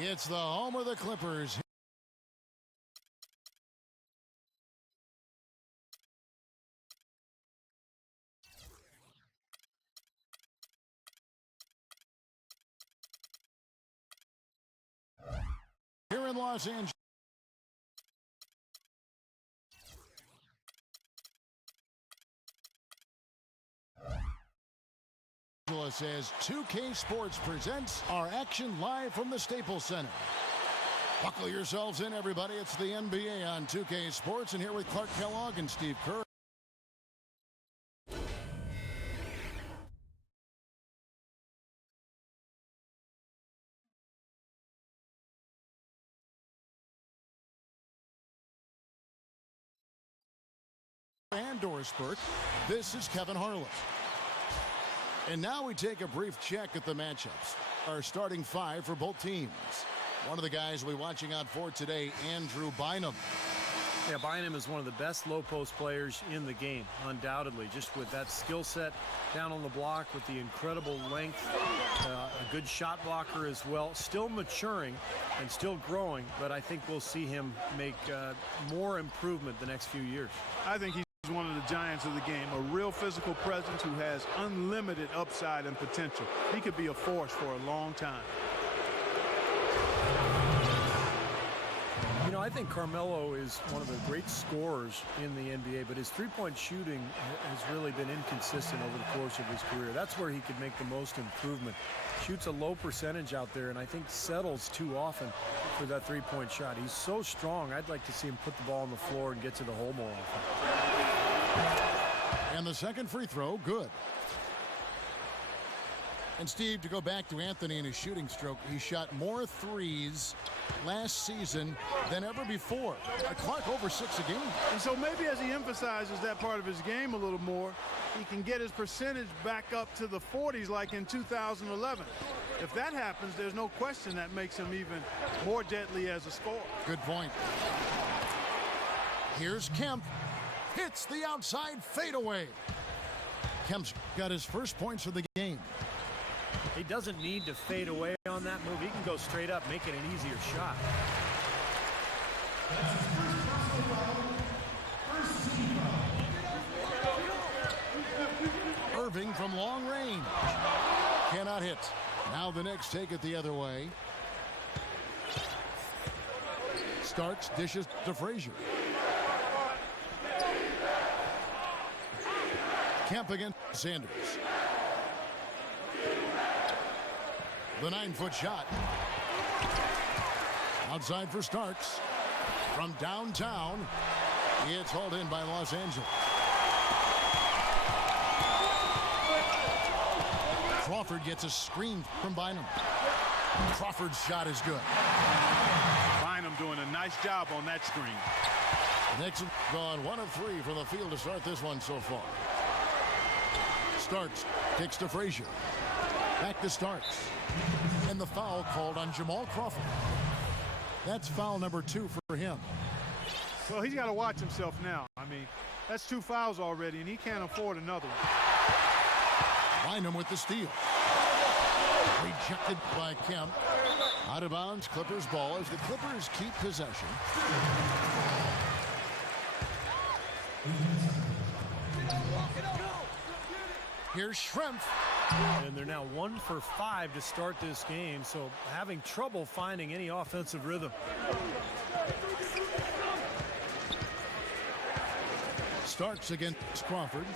It's the home of the Clippers. Here in Los Angeles. As 2K Sports presents our action live from the Staples Center. Buckle yourselves in, everybody. It's the NBA on 2K Sports, and here with Clark Kellogg and Steve Kerr. And Doris Burke. This is Kevin Harlan. And now we take a brief check at the matchups. Our starting five for both teams. One of the guys we'll be watching out for today, Andrew Bynum. Yeah, Bynum is one of the best low post players in the game, undoubtedly. Just with that skill set down on the block, with the incredible length, a good shot blocker as well. Still maturing and still growing, but I think we'll see him make more improvement the next few years. I think he's one of the giants of the game, a real physical presence who has unlimited upside and potential. He could be a force for a long time. You know, I think Carmelo is one of the great scorers in the NBA, but his three-point shooting has really been inconsistent over the course of his career. That's where he could make the most improvement. Shoots a low percentage out there, and I think settles too often for that three-point shot. He's so strong. I'd like to see him put the ball on the floor and get to the hole more often. And the second free throw, good. And Steve, to go back to Anthony and his shooting stroke, he shot more threes last season than ever before. Clark over 6 a game. And so maybe as he emphasizes that part of his game a little more, he can get his percentage back up to the 40s like in 2011. If that happens, there's no question that makes him even more deadly as a scorer. Good point. Here's Kemp. Hits the outside fadeaway. Kemp's got his first points of the game. He doesn't need to fade away on that move. He can go straight up, make it an easier shot. Irving from long range. Cannot hit. Now the Knicks take it the other way. Starks, dishes to Frazier. Kemp against Sanders. The 9-foot shot. Outside for Starks. From downtown, it's hauled in by Los Angeles. Crawford gets a screen from Bynum. Crawford's shot is good. Bynum doing a nice job on that screen. Knicks gone 1 of 3 from the field to start this one so far. Starks kicks to Frazier. Back to Starks. And the foul called on Jamal Crawford. That's foul number 2 for him. Well, he's got to watch himself now. I mean, that's 2 fouls already, and he can't afford another one. Bynum with the steal. Rejected by Kemp. Out of bounds, Clippers ball as the Clippers keep possession. Here's Schrempf. And they're now 1 for 5 to start this game, so having trouble finding any offensive rhythm. Starks against Crawford.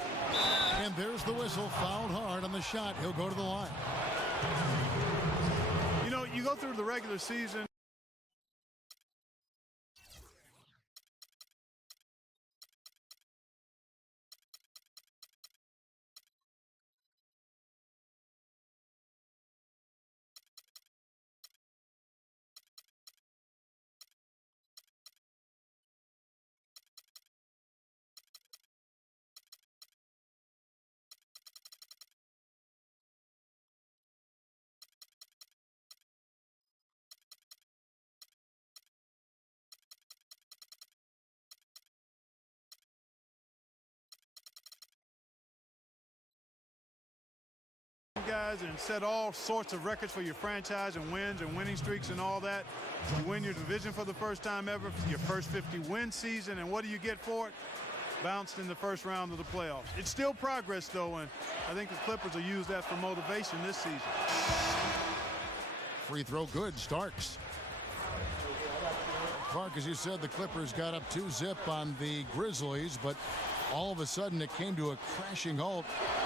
And there's the whistle. Fouled hard on the shot. He'll go to the line. You know, you go through the regular season. guys, and set all sorts of records for your franchise and wins and winning streaks and all that. You win your division for the first time ever, your first 50-win season, and what do you get for it? Bounced in the first round of the playoffs. It's still progress, though, and I think the Clippers will use that for motivation this season. Free throw good. Starks. Clark, as you said, the Clippers got up 2-zip on the Grizzlies, but all of a sudden it came to a crashing halt.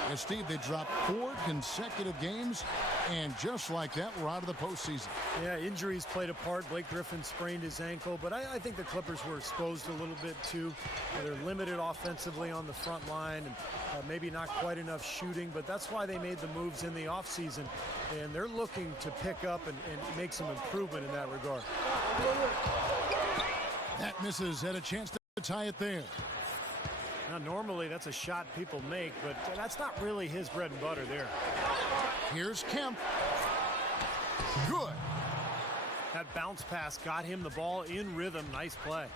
And Steve, they dropped 4 consecutive games, and just like that, we're out of the postseason. Yeah, injuries played a part. Blake Griffin sprained his ankle, but I think the Clippers were exposed a little bit too. They're limited offensively on the front line, and maybe not quite enough shooting, but that's why they made the moves in the offseason, and they're looking to pick up and make some improvement in that regard. That misses. Had a chance to tie it there. Now, normally that's a shot people make, but that's not really his bread and butter there. Here's Kemp. Good. That bounce pass got him the ball in rhythm. Nice play.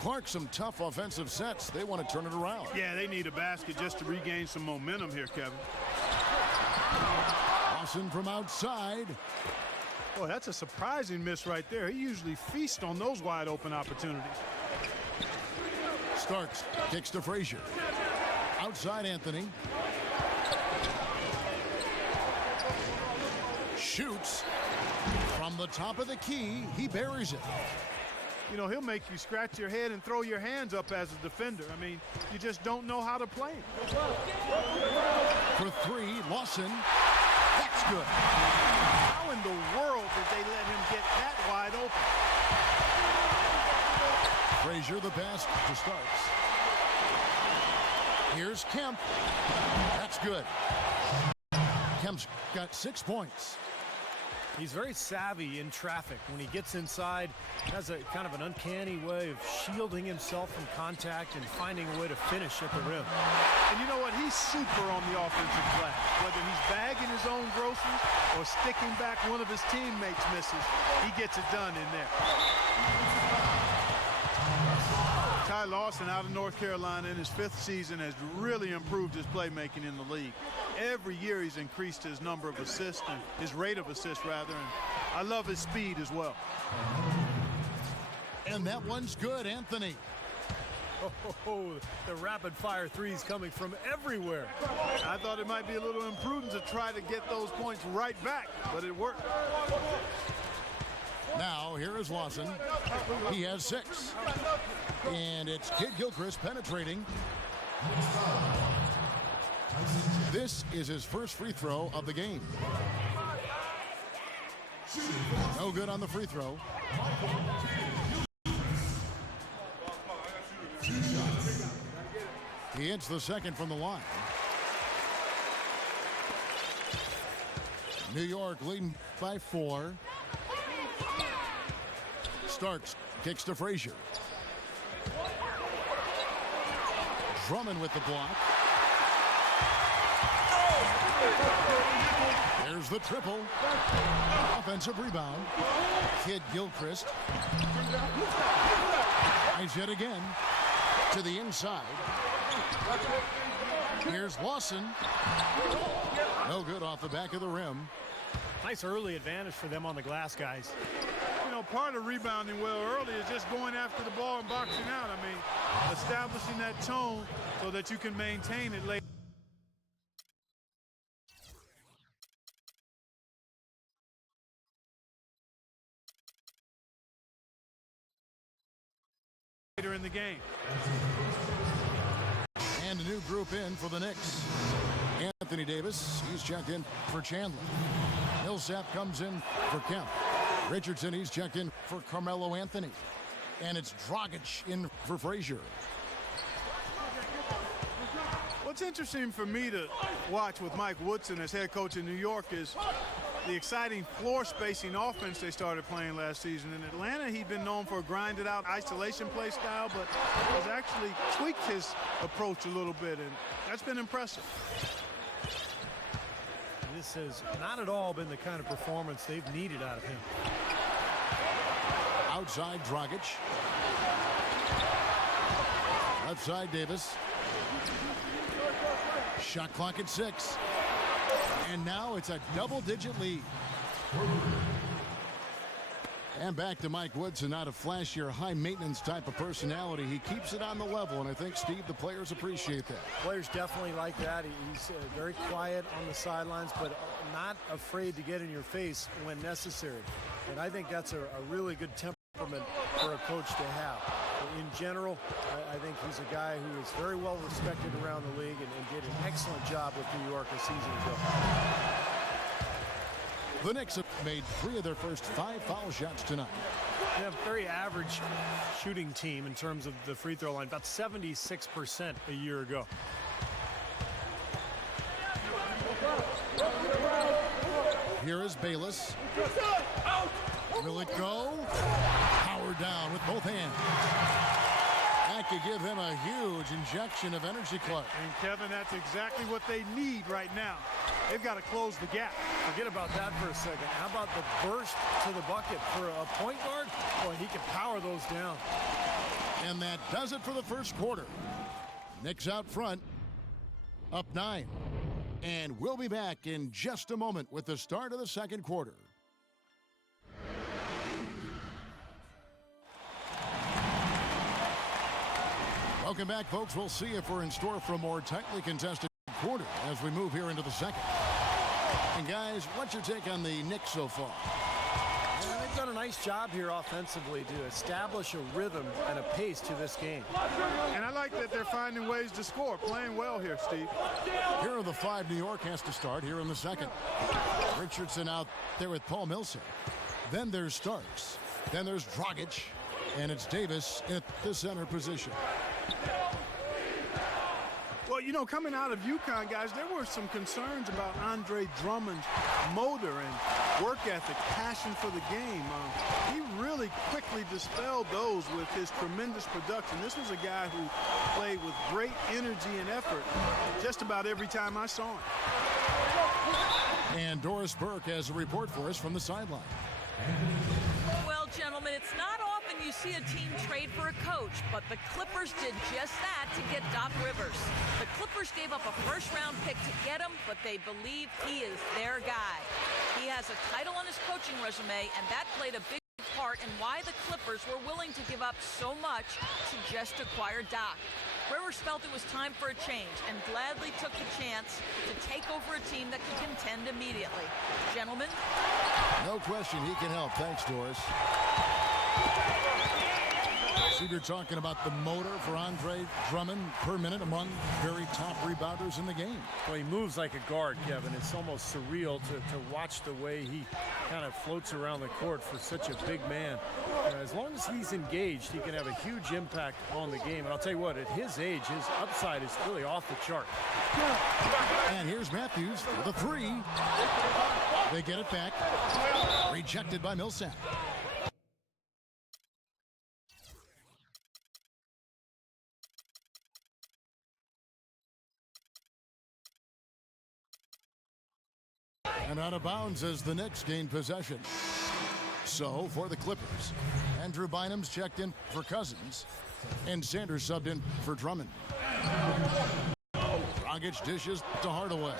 Clark, some tough offensive sets. They want to turn it around. Yeah, they need a basket just to regain some momentum here, Kevin. Lawson from outside. Boy, that's a surprising miss right there. He usually feasts on those wide open opportunities. Starks kicks to Frazier. Outside Anthony. Shoots from the top of the key. He buries it. You know, he'll make you scratch your head and throw your hands up as a defender. I mean, you just don't know how to play him. For 3, Lawson. That's good. How in the world did they let him get that wide open? Frazier the pass to Starks. Here's Kemp. That's good. Kemp's got 6 points. He's very savvy in traffic. When he gets inside, has a kind of an uncanny way of shielding himself from contact and finding a way to finish at the rim. And you know what? He's super on the offensive glass. Whether he's bagging his own groceries or sticking back one of his teammates' misses, he gets it done in there. Ty Lawson out of North Carolina in his 5th season has really improved his playmaking in the league. Every year he's increased his number of assists, and his rate of assists rather, and I love his speed as well. And that one's good, Anthony. Oh, the rapid fire threes coming from everywhere. I thought it might be a little imprudent to try to get those points right back, but it worked. Now here is Lawson. He has 6. And it's Kid Gilchrist penetrating. This is his first free throw of the game. No good on the free throw. He hits the second from the line. New York leading by 4. Starks kicks to Frazier. Drummond with the block. There's the triple. Offensive rebound. Kid Gilchrist. Tries yet again to the inside. Here's Lawson. No good off the back of the rim. Nice early advantage for them on the glass, guys. You know, part of rebounding well early is just going after the ball and boxing out. I mean, establishing that tone so that you can maintain it later. Later in the game. And a new group in for the Knicks. Anthony Davis, he's checked in for Chandler. Millsap comes in for Kemp. Richardson, he's checked in for Carmelo Anthony. And it's Dragic in for Frazier. What's interesting for me to watch with Mike Woodson as head coach in New York is the exciting floor spacing offense they started playing last season. In Atlanta, he'd been known for a grinded out isolation play style, but has actually tweaked his approach a little bit, and that's been impressive. This has not at all been the kind of performance they've needed out of him. Outside Dragic. Left side Davis. Shot clock at 6. And now it's a double-digit lead. And back to Mike Woodson, not a flashier, high-maintenance type of personality. He keeps it on the level, and I think, Steve, the players appreciate that. Players definitely like that. He's very quiet on the sidelines, but not afraid to get in your face when necessary. And I think that's a really good temperament for a coach to have. In general, I think he's a guy who is very well respected around the league and did an excellent job with New York a season ago. The Knicks have made 3 of their first 5 foul shots tonight. They have a very average shooting team in terms of the free throw line, about 76% a year ago. Here is Bayless. Will it go? Power down with both hands. That could give him a huge injection of energy, Clark. And Kevin, that's exactly what they need right now. They've got to close the gap. Forget about that for a second. How about the burst to the bucket for a point guard? Boy, he can power those down. And that does it for the first quarter. Knicks out front, up 9. And we'll be back in just a moment with the start of the second quarter. Welcome back, folks. We'll see if we're in store for a more tightly contested quarter as we move here into the second. And guys, what's your take on the Knicks so far? Yeah, they've done a nice job here offensively to establish a rhythm and a pace to this game. And I like that they're finding ways to score, playing well here, Steve. Here are the 5 New York has to start here in the second. Richardson out there with Paul Millsap. Then there's Starks. Then there's Dragic. And it's Davis at the center position. Well, you know, coming out of UConn, guys, there were some concerns about Andre Drummond's motor and work ethic, passion for the game. He really quickly dispelled those with his tremendous production. This was a guy who played with great energy and effort just about every time I saw him. And Doris Burke has a report for us from the sideline. Well, gentlemen, it's not often you see a team trade for a coach, but the Clippers did just that to get Doc Rivers. The Clippers gave up a first-round pick to get him, but they believe he is their guy. He has a title on his coaching resume, and that played a big part in why the Clippers were willing to give up so much to just acquire Doc. Rivers felt it was time for a change and gladly took the chance to take over a team that could contend immediately. Gentlemen? No question he can help. Thanks, Doris. So you're talking about the motor for Andre Drummond per minute among very top rebounders in the game. Well, he moves like a guard, Kevin. It's almost surreal to watch the way he kind of floats around the court for such a big man. As long as he's engaged, he can have a huge impact on the game. And I'll tell you what, at his age, his upside is really off the chart. And here's Matthews for the 3. They get it back. Rejected by Millsap. And out of bounds as the Knicks gain possession. So for the Clippers, Andrew Bynum's checked in for Cousins, and Sanders subbed in for Drummond. Dragic dishes to Hardaway.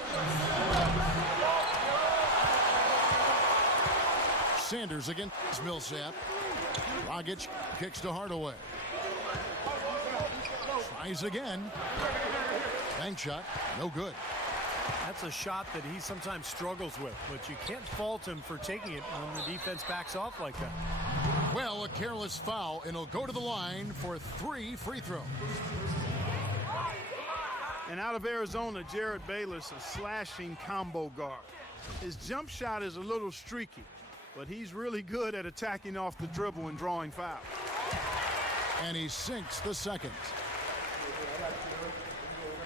Sanders against Millsap. Dragic kicks to Hardaway. Tries again. Bank shot, no good. That's a shot that he sometimes struggles with, but you can't fault him for taking it when the defense backs off like that. Well, a careless foul, and he'll go to the line for 3 free throws. And out of Arizona, Jared Bayless, a slashing combo guard. His jump shot is a little streaky, but he's really good at attacking off the dribble and drawing fouls. And he sinks the second.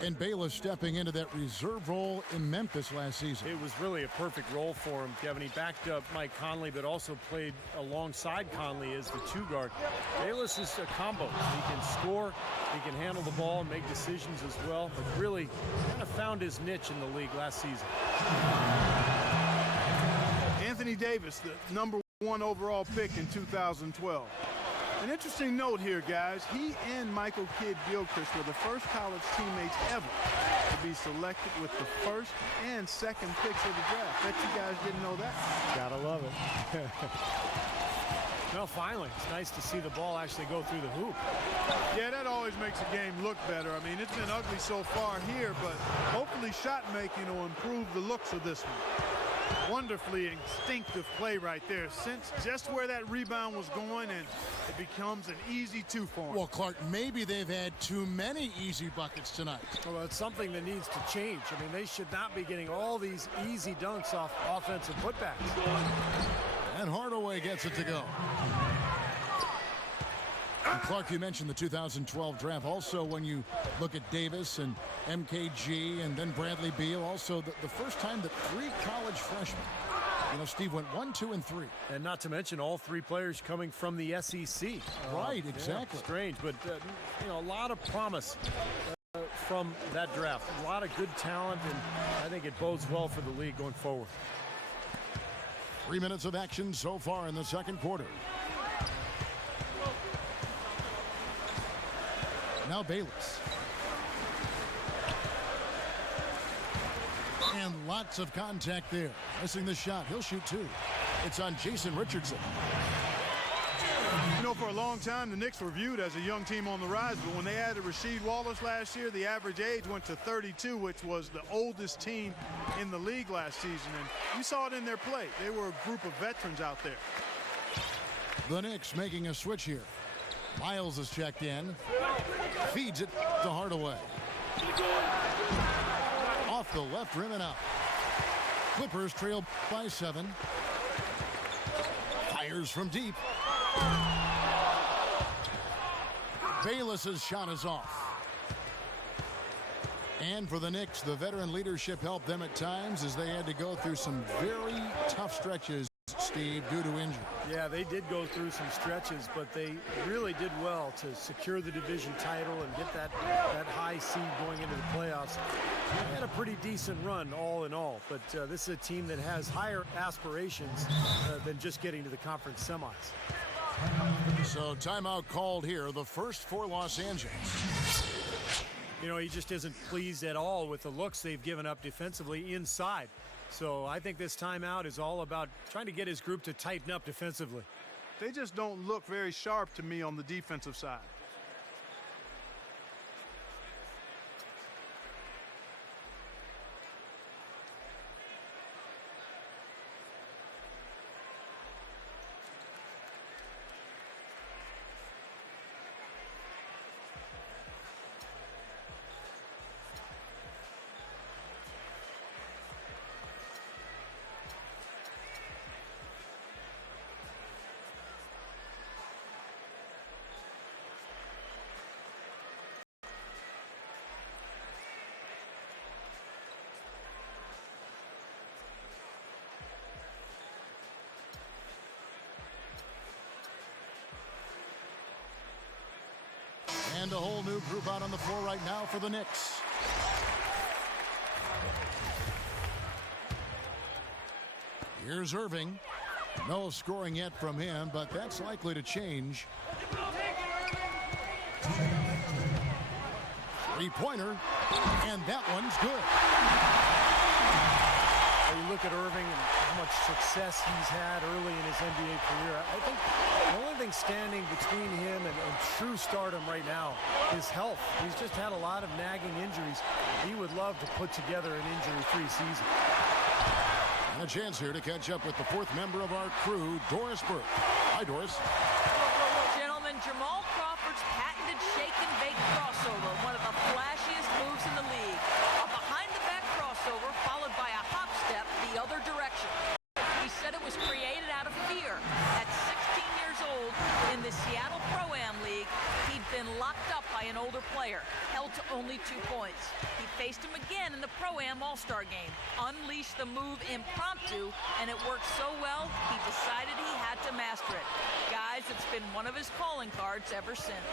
And Bayless stepping into that reserve role in Memphis last season. It was really a perfect role for him, Kevin. He backed up Mike Conley, but also played alongside Conley as the 2 guard. Bayless is a combo. He can score, he can handle the ball, and make decisions as well, but really kind of found his niche in the league last season. Anthony Davis, the #1 overall pick in 2012. An interesting note here, guys. He and Michael Kidd-Gilchrist were the first college teammates ever to be selected with the first and second picks of the draft. Bet you guys didn't know that. Gotta love it. Well, finally, it's nice to see the ball actually go through the hoop. Yeah, that always makes a game look better. I mean, it's been ugly so far here, but hopefully shot making will improve the looks of this one. Wonderfully instinctive play right there. Sense just where that rebound was going, and it becomes an easy two for him. Well, Clark, maybe they've had too many easy buckets tonight. Well, it's something that needs to change. I mean, they should not be getting all these easy dunks off offensive putbacks. And Hardaway gets it to go. And Clark, you mentioned the 2012 draft. Also, when you look at Davis and MKG and then Bradley Beal, also the first time that 3 college freshmen, Steve, went 1, 2, and 3. And not to mention all 3 players coming from the SEC. Right, exactly. Yeah, strange, but, a lot of promise from that draft. A lot of good talent, and I think it bodes well for the league going forward. 3 minutes of action so far in the second quarter. Now Bayless. And lots of contact there. Missing the shot. He'll shoot 2. It's on Jason Richardson. For a long time, the Knicks were viewed as a young team on the rise, but when they added Rasheed Wallace last year, the average age went to 32, which was the oldest team in the league last season, and you saw it in their play. They were a group of veterans out there. The Knicks making a switch here. Miles is checked in. Feeds it to Hardaway. Off the left rim and out. Clippers trail by 7. Fires from deep. Bayless's shot is off. And for the Knicks, the veteran leadership helped them at times as they had to go through some very tough stretches, Steve, due to injury. Yeah, they did go through some stretches, but they really did well to secure the division title and get that high seed going into the playoffs. They had a pretty decent run all in all, but this is a team that has higher aspirations than just getting to the conference semis. So timeout called here, the first for Los Angeles. He just isn't pleased at all with the looks they've given up defensively inside. So I think this timeout is all about trying to get his group to tighten up defensively. They just don't look very sharp to me on the defensive side. And a whole new group out on the floor right now for the Knicks. Here's Irving. No scoring yet from him, but that's likely to change. Three-pointer, and that one's good. You look at Irving and how much success he's had early in his NBA career. I think the only thing standing between him and true stardom right now is health. He's just had a lot of nagging injuries. He would love to put together an injury-free season. And a chance here to catch up with the 4th member of our crew, Doris Burke. Hi, Doris. Gentlemen, Jamal Crawford's patented shake and bake crossover, one of the flashiest moves in the league. A behind-the-back crossover followed by a hop step the other direction. He said it was created out of fear. At 16 years old, in the Seattle Pro-Am League, he'd been locked up by an older player, held to only 2 points. He faced him again in the Pro-Am All-Star game, unleashed the move impromptu, and it worked so well, he decided he had to master it. Guys, it's been one of his calling cards ever since.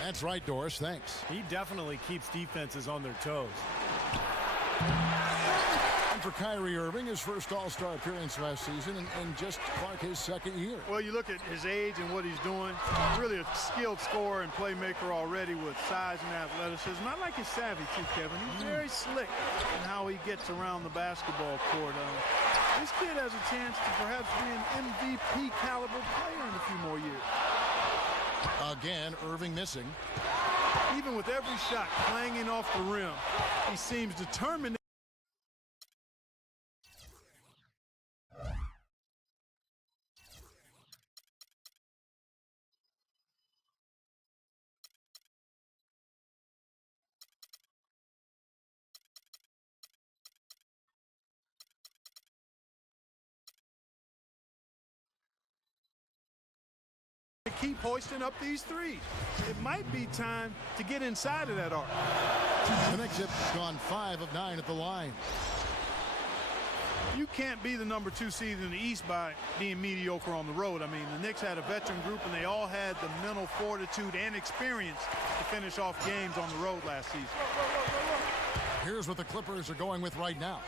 That's right, Doris. Thanks. He definitely keeps defenses on their toes. for Kyrie Irving, his first All-Star appearance last season, and just Clark his second year. Well, you look at his age and what he's doing. Really a skilled scorer and playmaker already with size and athleticism. I like his savvy too, Kevin. He's very slick in how he gets around the basketball court. This kid has a chance to perhaps be an MVP caliber player in a few more years. Again, Irving missing. Even with every shot clanging off the rim, he seems determined. Keep hoisting up these threes. It might be time to get inside of that arc. The Knicks have gone 5 of 9 at the line. You can't be the #2 seed in the East by being mediocre on the road. I mean, the Knicks had a veteran group, and they all had the mental fortitude and experience to finish off games on the road last season. Here's what the Clippers are going with right now.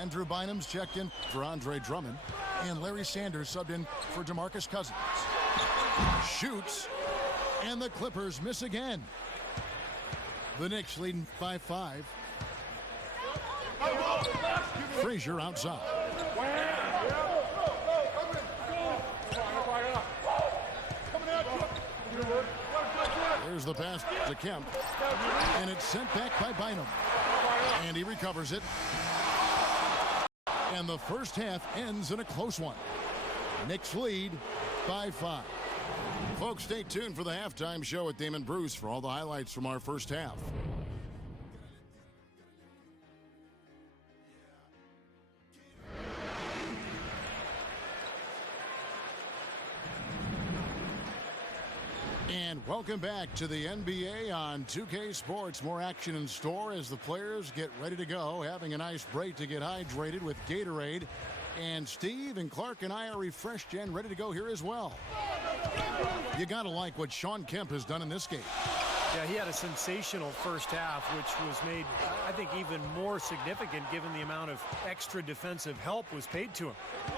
Andrew Bynum's checked in for Andre Drummond, and Larry Sanders subbed in for DeMarcus Cousins. Shoots, and the Clippers miss again. The Knicks leading by 5. Frazier outside. There's the pass to Kemp, and it's sent back by Bynum. And he recovers it. And the first half ends in a close one. Knicks lead by 5. Folks, stay tuned for the halftime show with Damon Bruce for all the highlights from our first half. And welcome back to the NBA on 2K Sports. More action in store as the players get ready to go, having a nice break to get hydrated with Gatorade. And Steve and Clark and I are refreshed and ready to go here as well. You got to like what Shawn Kemp has done in this game. Yeah, he had a sensational first half, which was made, I think, even more significant given the amount of extra defensive help was paid to him.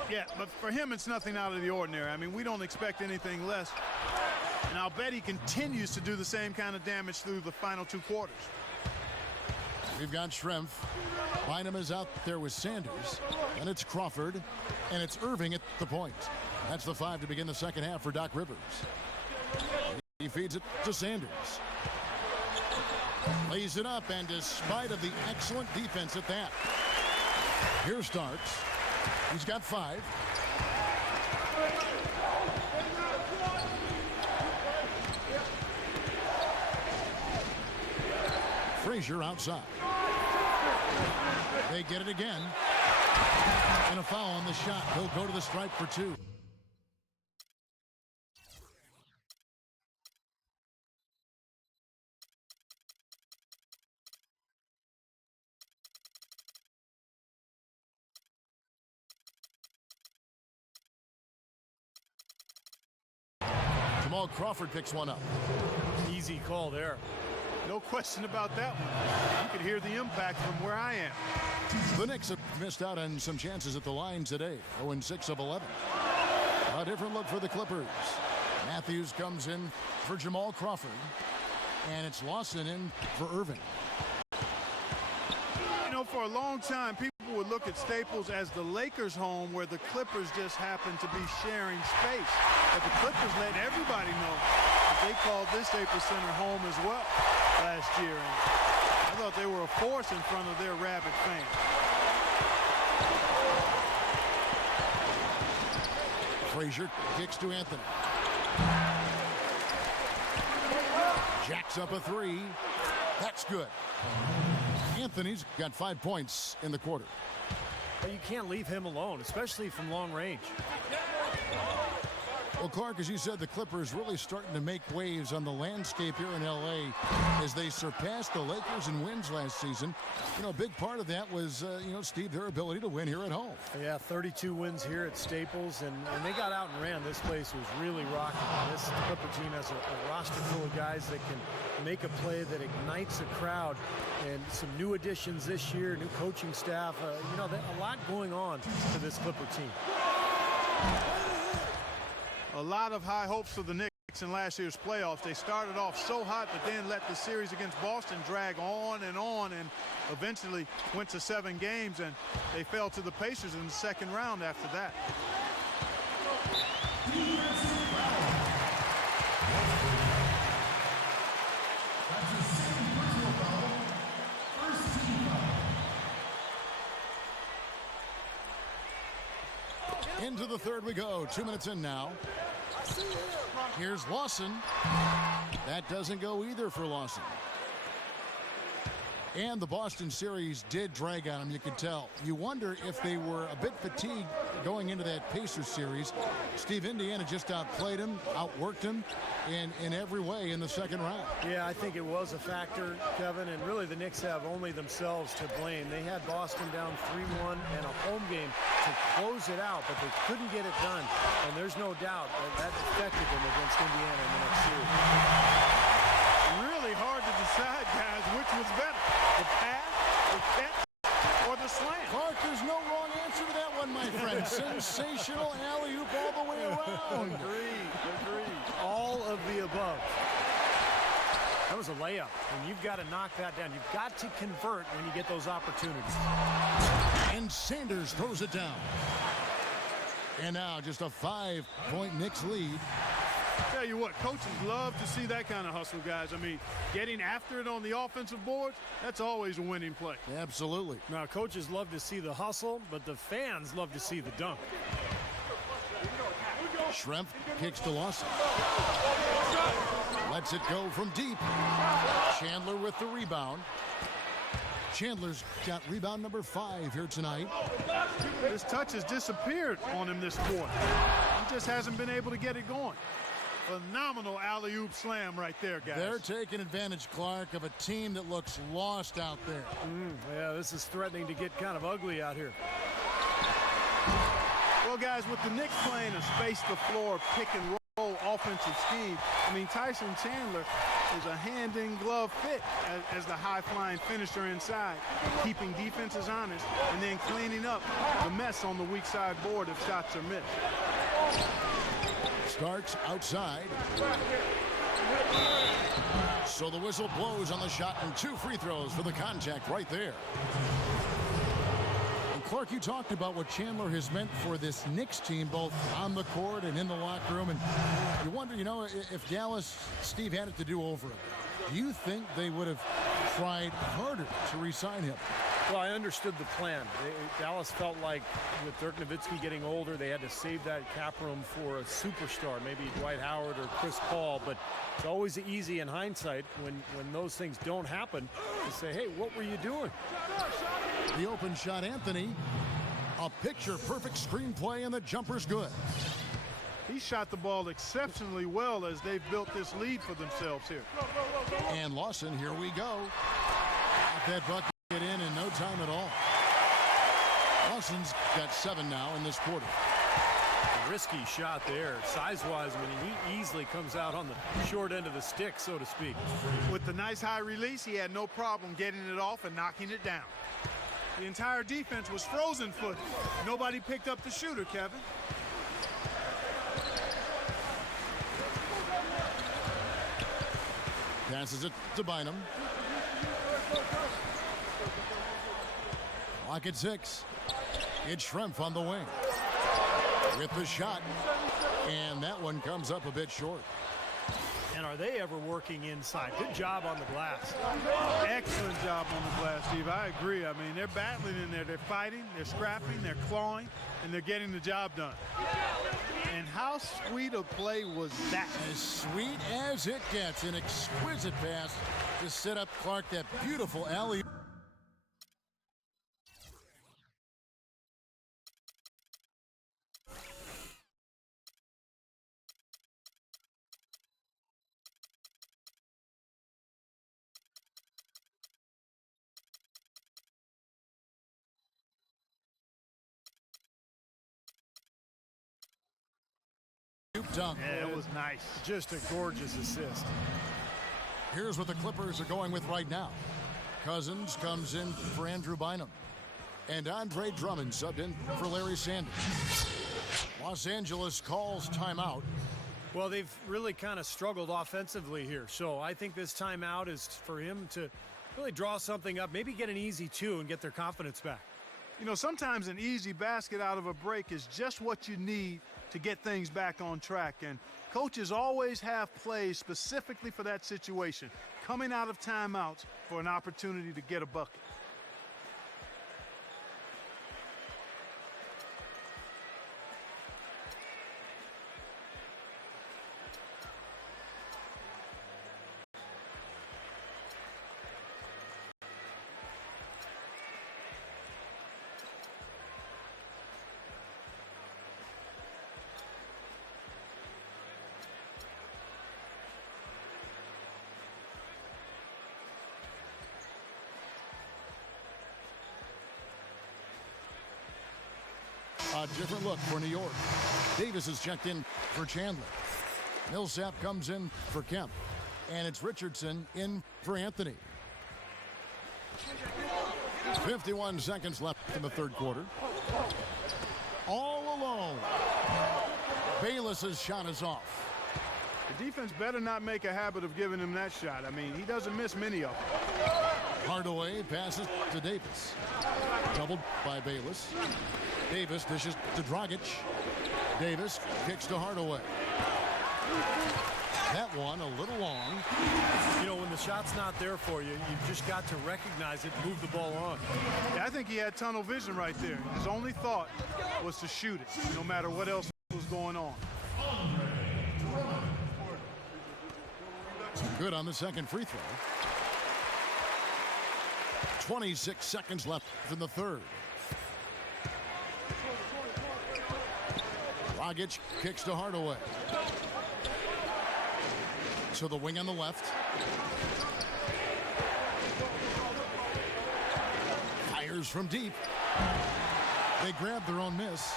Yeah, but for him, it's nothing out of the ordinary. I mean, we don't expect anything less. And I'll bet he continues to do the same kind of damage through the final 2 quarters. We've got Schrempf. Bynum is out there with Sanders. And it's Crawford. And it's Irving at the point. That's the 5 to begin the second half for Doc Rivers. He feeds it to Sanders. Lays it up, and despite of the excellent defense at that. Here Starks. He's got 5. Frazier outside. They get it again. And a foul on the shot. He'll go to the stripe for 2. Jamal Crawford picks one up. Easy call there. No question about that one. You could hear the impact from where I am. The Knicks have missed out on some chances at the line today. 0-6 of 11. A different look for the Clippers. Matthews comes in for Jamal Crawford. And it's Lawson in for Irving. You know, for a long time, people would look at Staples as the Lakers' home where the Clippers just happen to be sharing space. But the Clippers let everybody know that they called this Staples Center home as well last year. And I thought they were a force in front of their rabid fans. Frazier kicks to Anthony. Jacks up a 3. That's good. Anthony's got 5 points in the quarter. But you can't leave him alone, especially from long range. Well, Clark, as you said, the Clippers really starting to make waves on the landscape here in L.A. as they surpassed the Lakers in wins last season. You know, a big part of that was, Steve, their ability to win here at home. Yeah, 32 wins here at Staples, and they got out and ran. This place was really rocking. This Clipper team has a roster full of guys that can make a play that ignites a crowd, and some new additions this year, new coaching staff. You know, a lot going on for this Clipper team. A lot of high hopes for the Knicks in last year's playoffs. They started off so hot, but then let the series against Boston drag on, and eventually went to 7 games, and they fell to the Pacers in the second round after that. Into the third we go. 2 minutes in now. Here's Lawson. That doesn't go either for Lawson. And the Boston series did drag on them, you could tell. You wonder if they were a bit fatigued going into that Pacers series. Steve Indiana just outplayed him, outworked him in every way in the second round. Yeah, I think it was a factor, Kevin, and really the Knicks have only themselves to blame. They had Boston down 3-1 and a home game to close it out, but they couldn't get it done. And there's no doubt that affected them against Indiana in the next series. Really hard to decide, guys, which was better, the pass, the catch, or the slam. Clark, there's no wrong answer to that one, my friend. Sensational alley-oop all the way around. Agreed. All of the above. That was a layup, and you've got to knock that down. You've got to convert when you get those opportunities. And Sanders throws it down. And now just a 5-point Knicks lead. Tell you what, coaches love to see that kind of hustle, guys. I mean, getting after it on the offensive boards, that's always a winning play. Absolutely. Now, coaches love to see the hustle, but the fans love to see the dunk. Schrempf kicks to Lawson. Lets it go from deep. Chandler with the rebound. Chandler's got rebound number 5 here tonight. His touch has disappeared on him this quarter. He just hasn't been able to get it going. Phenomenal alley-oop slam right there, guys. They're taking advantage, Clark, of a team that looks lost out there. Yeah, this is threatening to get kind of ugly out here. Well, guys, with the Knicks playing a space-the-floor pick-and-roll offensive scheme, I mean, Tyson Chandler is a hand-in-glove fit as the high-flying finisher inside, keeping defenses honest and then cleaning up the mess on the weak side board if shots are missed. Starks outside. So the whistle blows on the shot, and 2 free throws for the contact right there. And Clark, you talked about what Chandler has meant for this Knicks team, both on the court and in the locker room. And you wonder, you know, if Dallas, Steve had it to do over it, do you think they would have tried harder to re-sign him? Well, I understood the plan. Dallas felt like with Dirk Nowitzki getting older, they had to save that cap room for a superstar, maybe Dwight Howard or Chris Paul. But it's always easy in hindsight when those things don't happen to say, hey, what were you doing? The open shot, Anthony. A picture-perfect screenplay, and the jumper's good. He shot the ball exceptionally well as they've built this lead for themselves here. And Lawson, here we go. Got that bucket in no time at all. Lawson's got 7 now in this quarter. A risky shot there. Size-wise, I mean, he easily comes out on the short end of the stick, so to speak. With the nice high release, he had no problem getting it off and knocking it down. The entire defense was frozen footed. Nobody picked up the shooter, Kevin. Passes it to Bynum. Clock at 6. It's Schrempf on the wing. With the shot. And that one comes up a bit short. And are they ever working inside? Good job on the glass. Excellent job on the glass, Steve. I agree. I mean, they're battling in there. They're fighting, they're scrapping, they're clawing, and they're getting the job done. And how sweet a play was that? As sweet as it gets. An exquisite pass to set up Clark that beautiful alley. dunk. Yeah, it was nice. Just a gorgeous assist. Here's what the Clippers are going with right now. Cousins comes in for Andrew Bynum. And Andre Drummond subbed in for Larry Sanders. Los Angeles calls timeout. Well, they've really kind of struggled offensively here. So I think this timeout is for him to really draw something up, maybe get an easy two and get their confidence back. You know, sometimes an easy basket out of a break is just what you need to get things back on track. And coaches always have plays specifically for that situation, coming out of timeouts for an opportunity to get a bucket. A different look for New York. Davis is checked in for Chandler. Millsap comes in for Kemp. And it's Richardson in for Anthony. 51 seconds left in the third quarter. All alone. Bayless's shot is off. The defense better not make a habit of giving him that shot. I mean, he doesn't miss many of them. Hardaway passes to Davis. Doubled by Bayless. Davis dishes to Dragic. Davis kicks to Hardaway. That one a little long. You know, when the shot's not there for you, you've just got to recognize it, move the ball on. Yeah, I think he had tunnel vision right there. His only thought was to shoot it, no matter what else was going on. Good on the second free throw. 26 seconds left in the third. Dragic kicks to Hardaway. So the wing on the left. Fires from deep. They grab their own miss.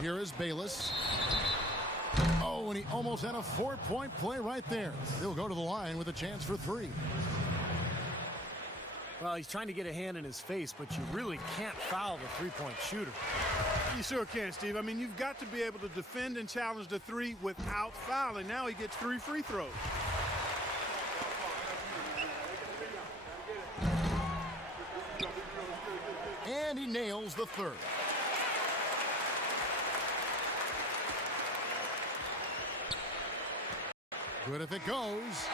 Here is Bayless. Oh, and he almost had a four-point play right there. He'll go to the line with a chance for three. Well, he's trying to get a hand in his face, but you really can't foul the three-point shooter. You sure can, Steve. I mean, you've got to be able to defend and challenge the three without fouling. Now he gets 3 free throws. And he nails the third. Good if it goes.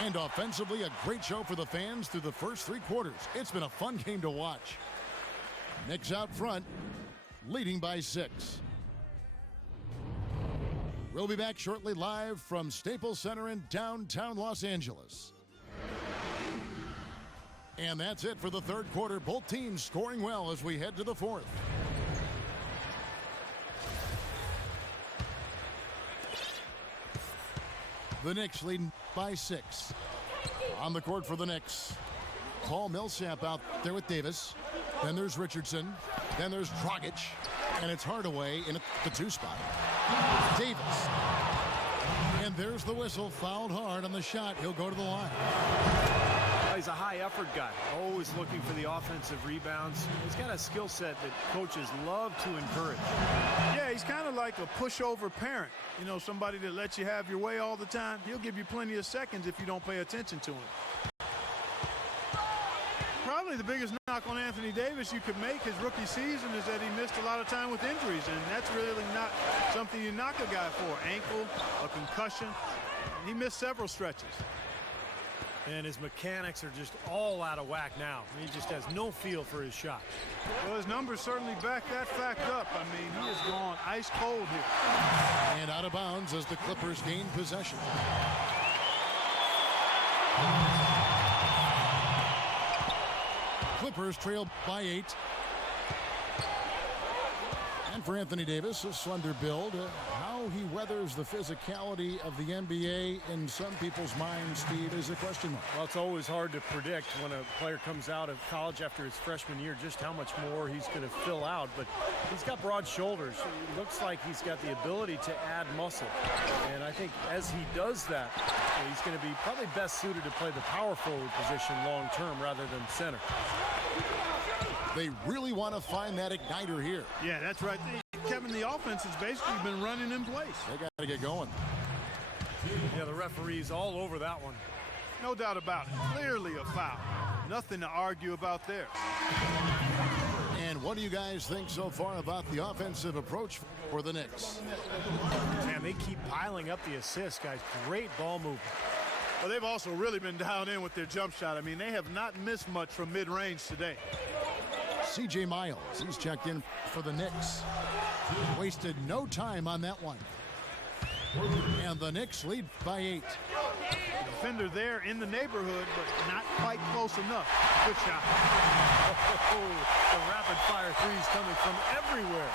And offensively, a great show for the fans through the first 3 quarters. It's been a fun game to watch. Knicks out front, leading by 6. We'll be back shortly live from Staples Center in downtown Los Angeles. And that's it for the third quarter. Both teams scoring well as we head to the fourth. The Knicks leading by 6. On the court for the Knicks, Paul Millsap out there with Davis. Then there's Richardson. Then there's Dragic. And it's Hardaway in the 2 spot. Davis. And there's the whistle. Fouled hard on the shot. He'll go to the line. He's a high-effort guy, always looking for the offensive rebounds. He's got a skill set that coaches love to encourage. Yeah, he's kind of like a pushover parent. You know, somebody that lets you have your way all the time. He'll give you plenty of seconds if you don't pay attention to him. Probably the biggest knock on Anthony Davis you could make his rookie season is that he missed a lot of time with injuries, and that's really not something you knock a guy for. Ankle, a concussion. He missed several stretches. And his mechanics are just all out of whack now. He just has no feel for his shot. Well, his numbers certainly back that fact up. I mean, he is gone ice cold here. And out of bounds as the Clippers gain possession. Clippers trail by 8. And for Anthony Davis, a slender build, how he weathers the physicality of the NBA in some people's minds, Steve, is a question mark. Well, it's always hard to predict when a player comes out of college after his freshman year just how much more he's going to fill out. But he's got broad shoulders. It looks like he's got the ability to add muscle. And I think as he does that, he's going to be probably best suited to play the power forward position long term rather than center. They really want to find that igniter here. Yeah, that's right. Kevin, the offense has basically been running in place. They got to get going. Yeah, the referee's all over that one. No doubt about it. Clearly a foul. Nothing to argue about there. And what do you guys think so far about the offensive approach for the Knicks? Man, they keep piling up the assists, guys. Great ball movement. Well, they've also really been down in with their jump shot. I mean, they have not missed much from mid-range today. C.J. Miles, he's checked in for the Knicks. Wasted no time on that one. And the Knicks lead by 8. Defender there in the neighborhood, but not quite close enough. Good shot. The rapid-fire threes coming from everywhere.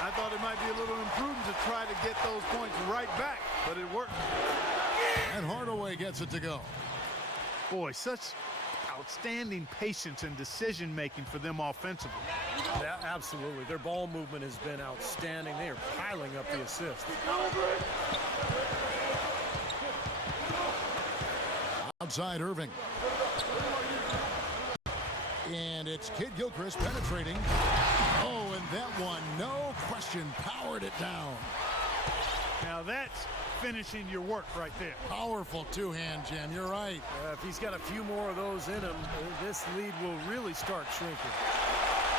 I thought it might be a little imprudent to try to get those points right back, but it worked. And Hardaway gets it to go. Boy, such outstanding patience and decision-making for them offensively. Yeah, absolutely. Their ball movement has been outstanding. They are piling up the assists. Outside Irving. And it's Kid Gilchrist penetrating. Oh, and that one, no question, powered it down. Now that's finishing your work right there. Powerful two-hand jam, you're right. If he's got a few more of those in him, this lead will really start shrinking.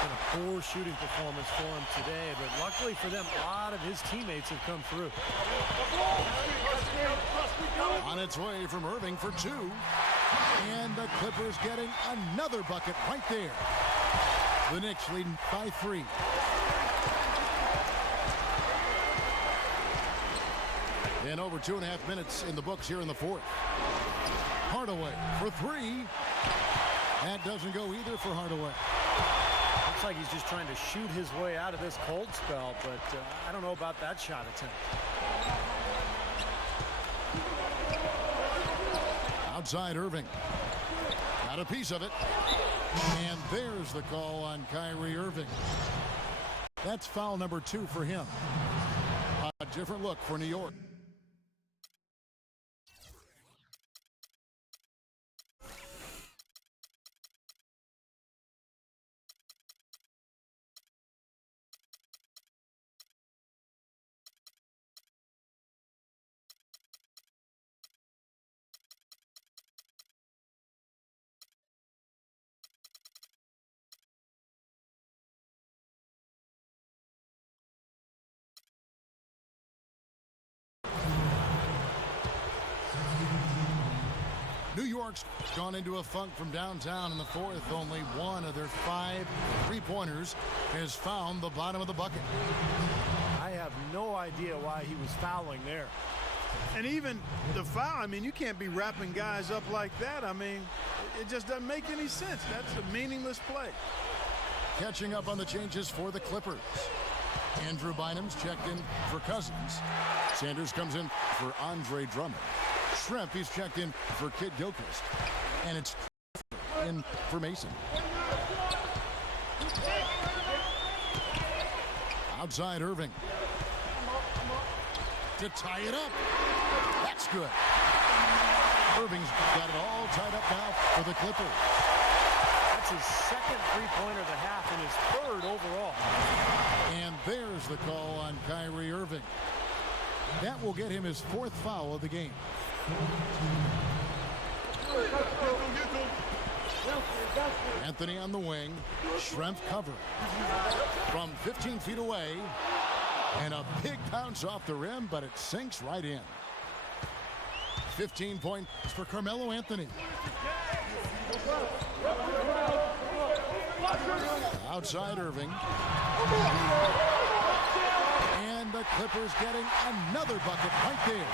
Been a poor shooting performance for him today, but luckily for them, a lot of his teammates have come through. On its way from Irving for 2. And the Clippers getting another bucket right there. The Knicks leading by 3. And over 2.5 minutes in the books here in the fourth. Hardaway for 3. That doesn't go either for Hardaway. Looks like he's just trying to shoot his way out of this cold spell, but I don't know about that shot attempt. Outside Irving. Got a piece of it. And there's the call on Kyrie Irving. That's foul number 2 for him. A different look for New York. New York's gone into a funk from downtown in the fourth. Only one of their 5 3-pointers has found the bottom of the bucket. I have no idea why he was fouling there. And even the foul, I mean, you can't be wrapping guys up like that. I mean, it just doesn't make any sense. That's a meaningless play. Catching up on the changes for the Clippers. Andrew Bynum's checked in for Cousins. Sanders comes in for Andre Drummond. Schrempf, he's checked in for Kid Gilchrist. And it's in for Mason. Outside Irving. To tie it up. That's good. Irving's got it all tied up now for the Clippers. That's his second three-pointer of the half and his third overall. And there's the call on Kyrie Irving. That will get him his 4th foul of the game. Anthony on the wing. Schrempf cover. From 15 feet away. And a big bounce off the rim, but it sinks right in. 15 points for Carmelo Anthony. Outside Irving. And the Clippers getting another bucket right there.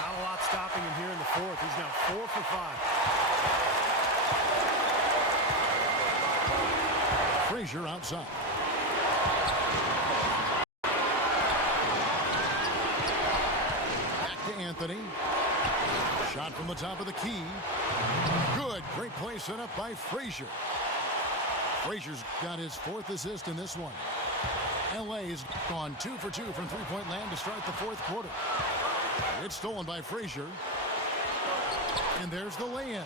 Not a lot stopping him here in the fourth. He's now 4 for 5. Frazier outside. Anthony. Shot from the top of the key. Good. Great play set up by Frazier. Frazier's got his 4th assist in this one. LA's gone 2 for 2 from three-point land to start the 4th quarter. It's stolen by Frazier. And there's the lay-in.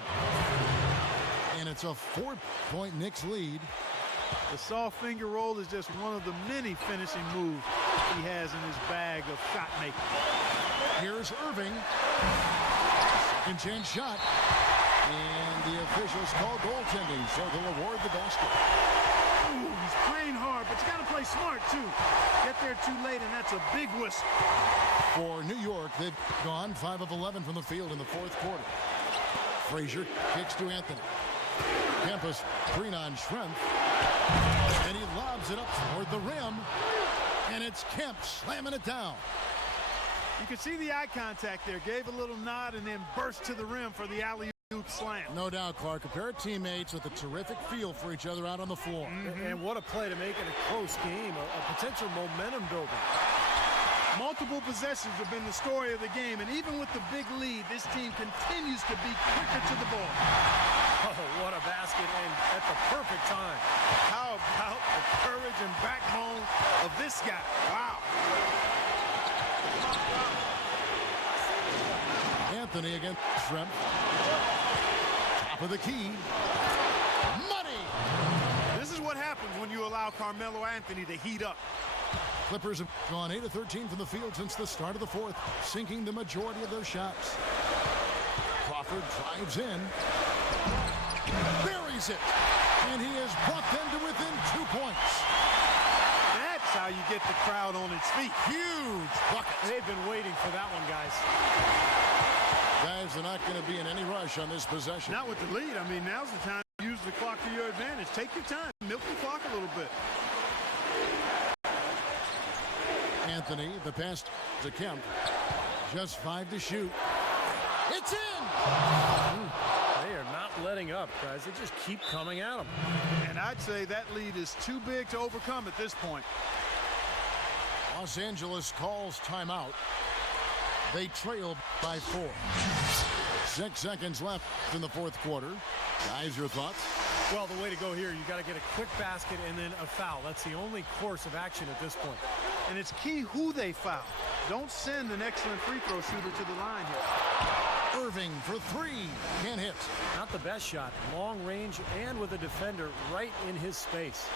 And it's a 4-point Knicks lead. The soft finger roll is just one of the many finishing moves he has in his bag of shot making. Here's Irving. Second chance shot. And the officials call goaltending, so they'll award the basket. Ooh, he's playing hard, but you got to play smart, too. Get there too late, and that's a big whistle. For New York, they've gone 5 of 11 from the field in the 4th quarter. Frazier kicks to Anthony. Kemp's green on Schrempf. And he lobs it up toward the rim. And it's Kemp slamming it down. You can see the eye contact there. Gave a little nod and then burst to the rim for the alley-oop slam. No doubt, Clark. A pair of teammates with a terrific feel for each other out on the floor. And what a play to make it a close game, a potential momentum builder. Multiple possessions have been the story of the game, and even with the big lead, this team continues to be quicker to the ball. Oh, what a basket, and at the perfect time. How about the courage and backbone of this guy? Wow. Anthony against Schrempf. Top of the key. Money! This is what happens when you allow Carmelo Anthony to heat up. Clippers have gone 8 of 13 from the field since the start of the 4th, sinking the majority of their shots. Crawford drives in. Buries it. And he has brought them to within 2 points. That's how you get the crowd on its feet. Huge bucket. They've been waiting for that one, guys. Guys are not going to be in any rush on this possession. Not with the lead. I mean, now's the time to use the clock to your advantage. Take your time. Milk the clock a little bit. Anthony, the pass to Kemp. Just 5 to shoot. It's in! They are not letting up, guys. They just keep coming at them. And I'd say that lead is too big to overcome at this point. Los Angeles calls timeout. They trail by 4. 6 seconds left in the 4th quarter. Guys, your thoughts? Well, the way to go here, you got to get a quick basket and then a foul. That's the only course of action at this point. And it's key who they foul. Don't send an excellent free throw shooter to the line here. Irving for 3. Can't hit. Not the best shot. Long range and with a defender right in his space.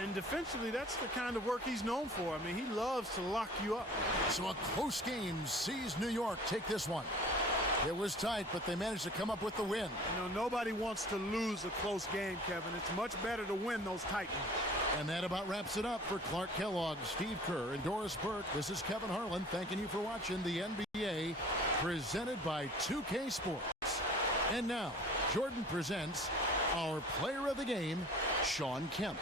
And defensively, that's the kind of work he's known for. I mean, he loves to lock you up. So a close game sees New York take this one. It was tight, but they managed to come up with the win. You know, nobody wants to lose a close game, Kevin. It's much better to win those tight ones. And that about wraps it up for Clark Kellogg, Steve Kerr, and Doris Burke. This is Kevin Harlan thanking you for watching the NBA presented by 2K Sports. And now, Jordan presents our player of the game, Shawn Kemp.